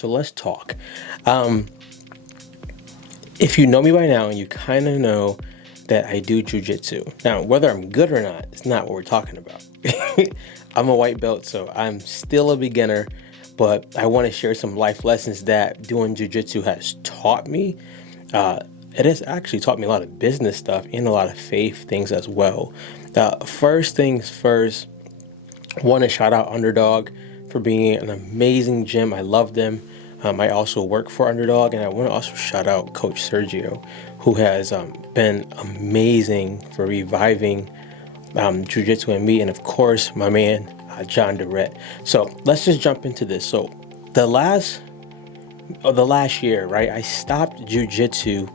So let's talk. Um, if you know me by now, you kind of know that I do jujitsu. Now, whether I'm good or not, it's not what we're talking about. I'm a white belt, so I'm still a beginner, but I want to share some life lessons that doing jujitsu has taught me. Uh, it has actually taught me a lot of business stuff and a lot of faith things as well. First things first, want to shout out Underdog for being an amazing gym. I love them. I also work for Underdog, and I want to also shout out Coach Sergio, who has been amazing for reviving Jiu-Jitsu in me, and of course, my man, John Durrett. So let's just jump into this. So the last year, right, I stopped Jiu-Jitsu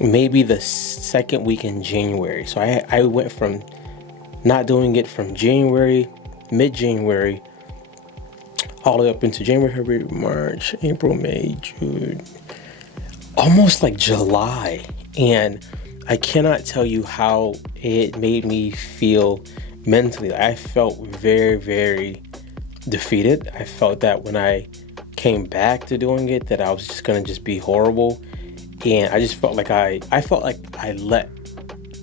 maybe the second week in January. So I went from not doing it from January, mid-January, all the way up into January, February, March, April, May, June, almost like July. And I cannot tell you how it made me feel mentally. I felt very, very defeated. I felt that when I came back to doing it, that I was just gonna just be horrible. And I just felt like I felt like I let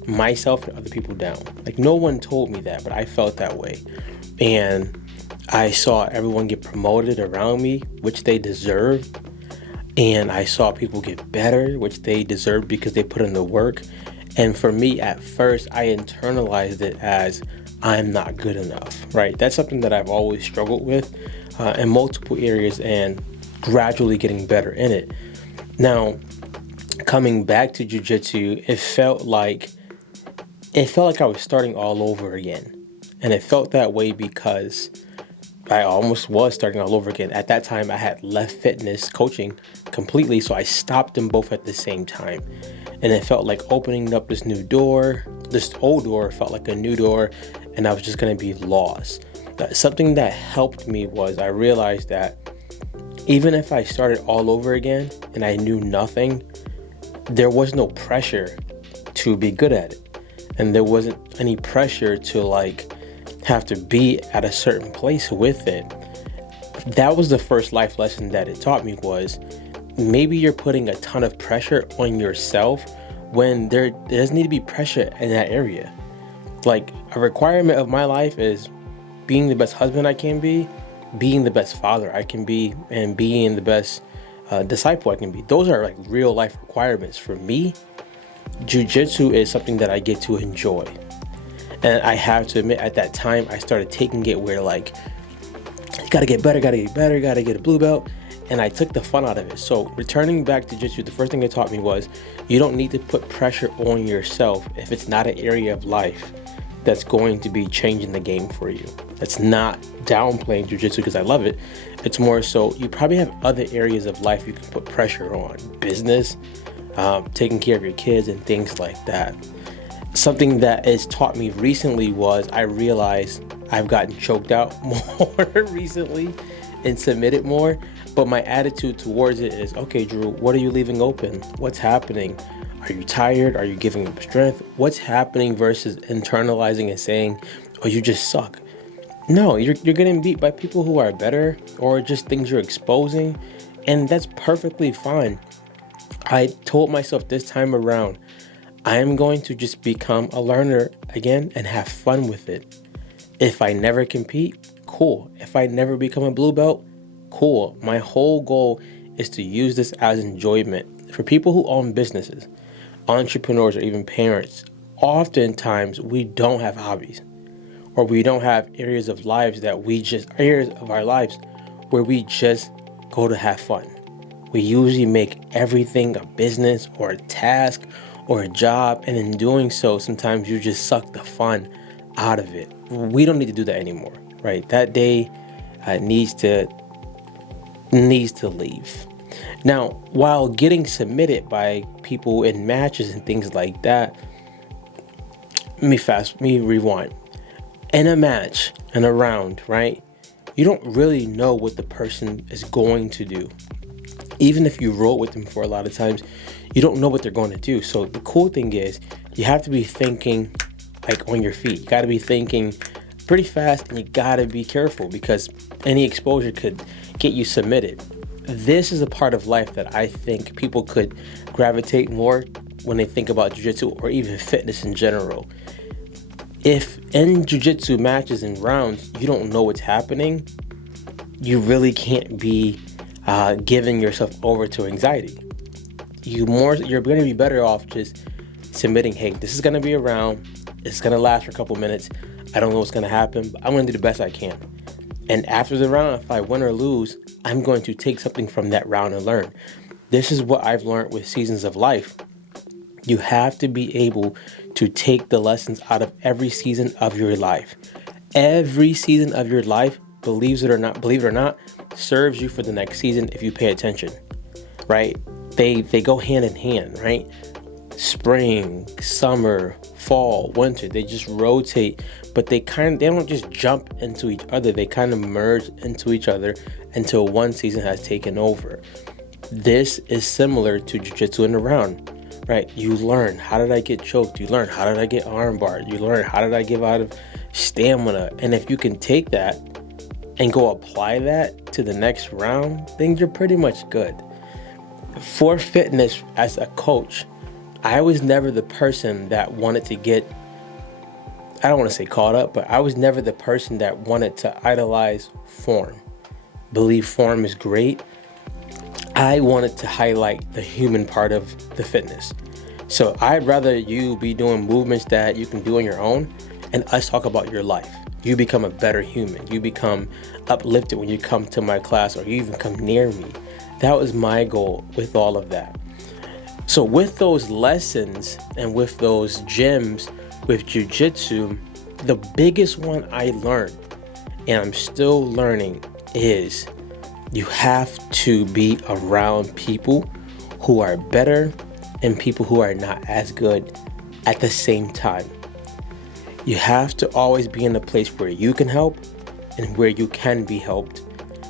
myself and other people down. Like, no one told me that, but I felt that way. And I saw everyone get promoted around me, which they deserved. And I saw people get better, which they deserved because they put in the work. And for me, at first, I internalized it as I'm not good enough, right? That's something that I've always struggled with in multiple areas and gradually getting better in it. Now, coming back to jiu-jitsu, it felt like I was starting all over again. And it felt that way because I almost was starting all over again. At that time, I had left fitness coaching completely, so I stopped them both at the same time. And it felt like opening up this new door. This old door felt like a new door, and I was just going to be lost. Something that helped me was I realized that even if I started all over again and I knew nothing, there was no pressure to be good at it. And there wasn't any pressure to like have to be at a certain place with it. That was the first life lesson that it taught me, was maybe you're putting a ton of pressure on yourself when there doesn't need to be pressure in that area. Like, a requirement of my life is being the best husband I can be, being the best father I can be, and being the best disciple I can be. Those are like real life requirements. For me, jiu-jitsu is something that I get to enjoy. And I have to admit, at that time, I started taking it where like, gotta get better, gotta get a blue belt. And I took the fun out of it. So returning back to jiu-jitsu, the first thing it taught me was you don't need to put pressure on yourself if it's not an area of life that's going to be changing the game for you. That's not downplaying jiu-jitsu because I love it. It's more so you probably have other areas of life you can put pressure on. Business, taking care of your kids and things like that. Something that has taught me recently was I realized I've gotten choked out more recently and submitted more. But my attitude towards it is, okay, Drew, what are you leaving open? What's happening? Are you tired? Are you giving up strength? What's happening versus internalizing and saying, oh, you just suck? No, you're getting beat by people who are better, or just things you're exposing. And that's perfectly fine. I told myself this time around, I am going to just become a learner again and have fun with it. If I never compete, cool. If I never become a blue belt, cool. My whole goal is to use this as enjoyment. For people who own businesses, entrepreneurs, or even parents, oftentimes we don't have hobbies, or we don't have areas of our lives where we just go to have fun. We usually make everything a business or a task or a job, and in doing so, sometimes you just suck the fun out of it. We don't need to do that anymore, right? That day needs to leave. Now, while getting submitted by people in matches and things like that, let me rewind. In a match, in a round, right? You don't really know what the person is going to do. Even if you roll with them for a lot of times, you don't know what they're going to do. So the cool thing is you have to be thinking like on your feet. You got to be thinking pretty fast, and you got to be careful because any exposure could get you submitted. this is a part of life that I think people could gravitate more when they think about jiu-jitsu or even fitness in general. If in jiu-jitsu matches and rounds, you don't know what's happening, you really can't be giving yourself over to anxiety. You're going to be better off just submitting, hey, this is going to be a round. It's going to last for a couple minutes. I don't know what's going to happen, but I'm going to do the best I can. And after the round, if I win or lose, I'm going to take something from that round and learn. This is what I've learned with seasons of life. You have to be able to take the lessons out of every season of your life. Every season of your life, believe it or not, serves you for the next season if you pay attention, right? They go hand in hand, right? Spring, summer, fall, winter, they just rotate, but they don't just jump into each other. They kind of merge into each other until one season has taken over. This is similar to jiu-jitsu in the round, right? You learn, how did I get choked? You learn, how did I get armbarred? You learn, how did I give out of stamina? And if you can take that and go apply that to the next round, then you're pretty much good. For fitness, as a coach, I was never the person that wanted to get, I don't want to say caught up, but I was never the person that wanted to idolize form. Believe form is great. I wanted to highlight the human part of the fitness. So I'd rather you be doing movements that you can do on your own and us talk about your life. You become a better human. You become uplifted when you come to my class or you even come near me. That was my goal with all of that. So with those lessons and with those gems with jiu-jitsu, the biggest one I learned, and I'm still learning, is you have to be around people who are better and people who are not as good at the same time. You have to always be in a place where you can help and where you can be helped,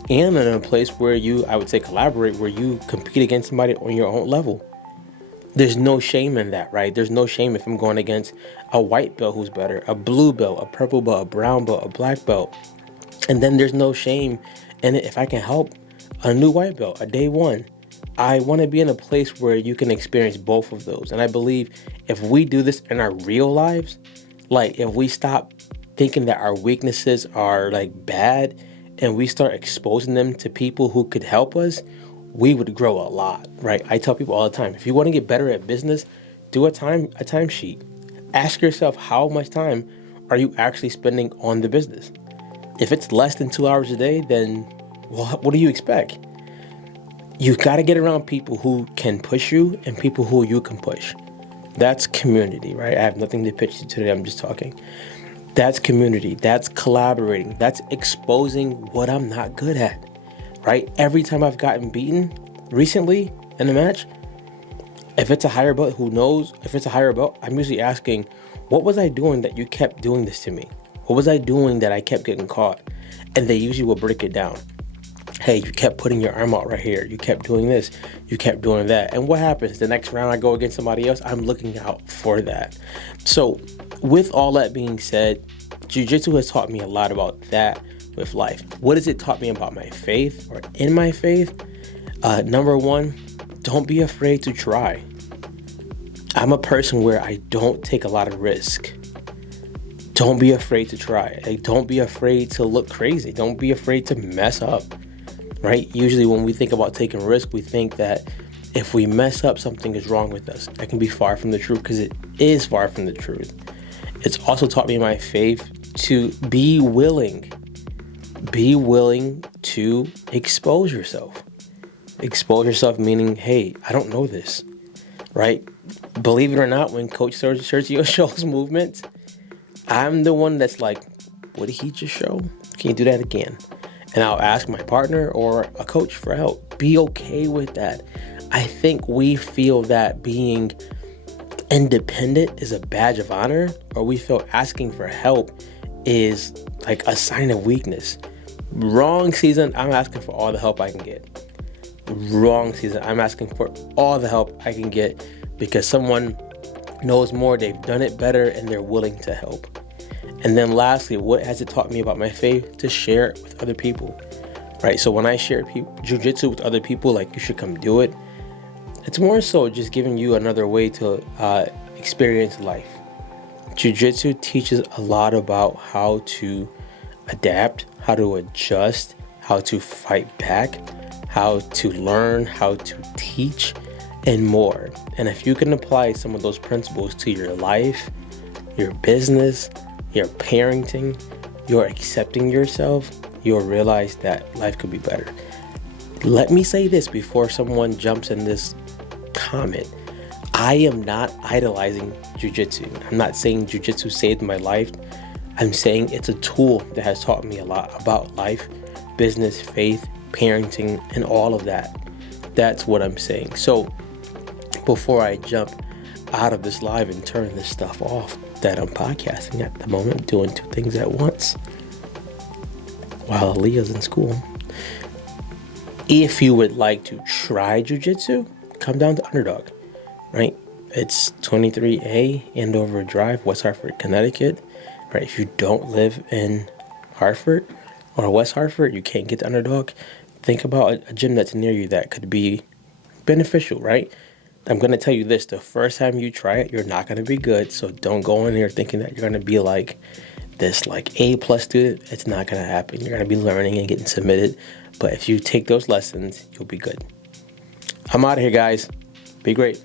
and in a place where you, I would say, collaborate, where you compete against somebody on your own level. There's no shame in that, right? There's no shame if I'm going against a white belt who's better, a blue belt, a purple belt, a brown belt, a black belt. And then there's no shame in it if I can help a new white belt, a day one. I want to be in a place where you can experience both of those. And I believe if we do this in our real lives, like if we stop thinking that our weaknesses are like bad and we start exposing them to people who could help us, we would grow a lot, right? I tell people all the time, if you want to get better at business, do a timesheet. Ask yourself, how much time are you actually spending on the business? If it's less than 2 hours a day, then what do you expect? You got to get around people who can push you and people who you can push. That's community, right? I have nothing to pitch you today. I'm just talking. That's community. That's collaborating. That's exposing what I'm not good at. Right? Every time I've gotten beaten recently in a match, if it's a higher belt, who knows? If it's a higher belt, I'm usually asking, what was I doing that you kept doing this to me? What was I doing that I kept getting caught? And they usually will break it down. Hey, you kept putting your arm out right here. You kept doing this. You kept doing that. And what happens? The next round I go against somebody else, I'm looking out for that. So with all that being said, jiu-jitsu has taught me a lot about that with life. What has it taught me about my faith or in my faith? Number one, don't be afraid to try. I'm a person where I don't take a lot of risk. Don't be afraid to try. Like, don't be afraid to look crazy. Don't be afraid to mess up, right? Usually when we think about taking risk, we think that if we mess up, something is wrong with us. That can be far from the truth, because it is far from the truth. It's also taught me in my faith to be willing to expose yourself. Expose yourself meaning, hey, I don't know this, right? Believe it or not, when Coach Sergio shows movements, I'm the one that's like, what did he just show? Can you do that again? And I'll ask my partner or a coach for help. Be okay with that. I think we feel that being independent is a badge of honor, or we feel asking for help is like a sign of weakness. Wrong season, I'm asking for all the help I can get. Wrong season, I'm asking for all the help I can get because someone knows more, they've done it better, and they're willing to help. And then lastly, what has it taught me about my faith? To share it with other people. right? So when I share jujitsu with other people, like you should come do it, it's more so just giving you another way to experience life. Jiu-Jitsu teaches a lot about how to adapt, how to adjust, how to fight back, how to learn, how to teach, and more. And if you can apply some of those principles to your life, your business, your parenting, your accepting yourself, you'll realize that life could be better. Let me say this before someone jumps in this comment. I am not idolizing jiu-jitsu. I'm not saying jiu-jitsu saved my life. I'm saying it's a tool that has taught me a lot about life, business, faith, parenting, and all of that. That's what I'm saying. So before I jump out of this live and turn this stuff off that I'm podcasting at the moment, doing two things at once while Aaliyah's in school. If you would like to try jiu-jitsu, come down to Underdog, right? It's 23A Andover Drive, West Hartford, Connecticut, right? If you don't live in Hartford or West Hartford, you can't get to Underdog, think about a gym that's near you that could be beneficial, right? I'm going to tell you this, the first time you try it, you're not going to be good, so don't go in here thinking that you're going to be like this like A+ student. It's not going to happen. You're going to be learning and getting submitted, but if you take those lessons, you'll be good. I'm out of here, guys. Be great.